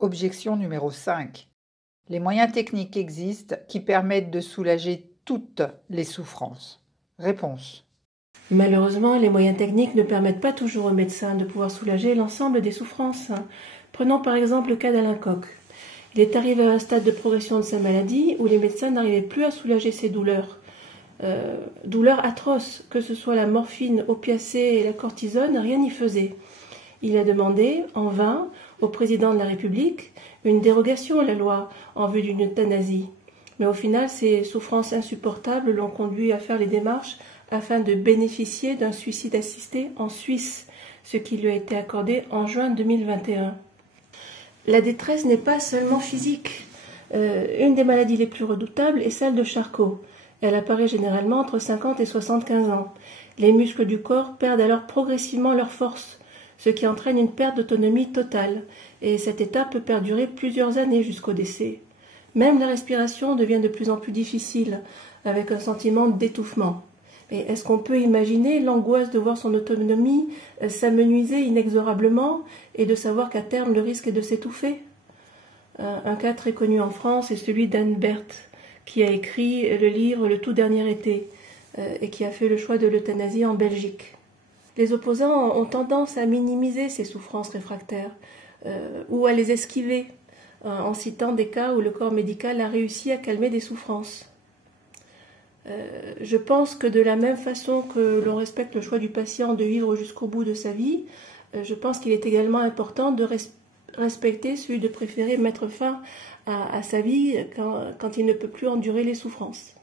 Objection numéro 5. Les moyens techniques existent qui permettent de soulager toutes les souffrances. Réponse. Malheureusement, les moyens techniques ne permettent pas toujours aux médecins de pouvoir soulager l'ensemble des souffrances. Prenons par exemple le cas d'Alain Koch. Il est arrivé à un stade de progression de sa maladie où les médecins n'arrivaient plus à soulager ses douleurs. Douleurs atroces, que ce soit la morphine, opiacée et la cortisone, rien n'y faisait. Il a demandé, en vain, au président de la République, une dérogation à la loi en vue d'une euthanasie. Mais au final, ces souffrances insupportables l'ont conduit à faire les démarches afin de bénéficier d'un suicide assisté en Suisse, ce qui lui a été accordé en juin 2021. La détresse n'est pas seulement physique. Une des maladies les plus redoutables est celle de Charcot. Elle apparaît généralement entre 50 et 75 ans. Les muscles du corps perdent alors progressivement leur force, ce qui entraîne une perte d'autonomie totale, et cet état peut perdurer plusieurs années jusqu'au décès. Même la respiration devient de plus en plus difficile, avec un sentiment d'étouffement. Mais est-ce qu'on peut imaginer l'angoisse de voir son autonomie s'amenuiser inexorablement et de savoir qu'à terme le risque est de s'étouffer? Un cas très connu en France est celui d'Anne Berthe, qui a écrit le livre Le tout dernier été et qui a fait le choix de l'euthanasie en Belgique. Les opposants ont tendance à minimiser ces souffrances réfractaires ou à les esquiver en citant des cas où le corps médical a réussi à calmer des souffrances. Je pense que de la même façon que l'on respecte le choix du patient de vivre jusqu'au bout de sa vie, je pense qu'il est également important de respecter celui de préférer mettre fin à sa vie quand il ne peut plus endurer les souffrances.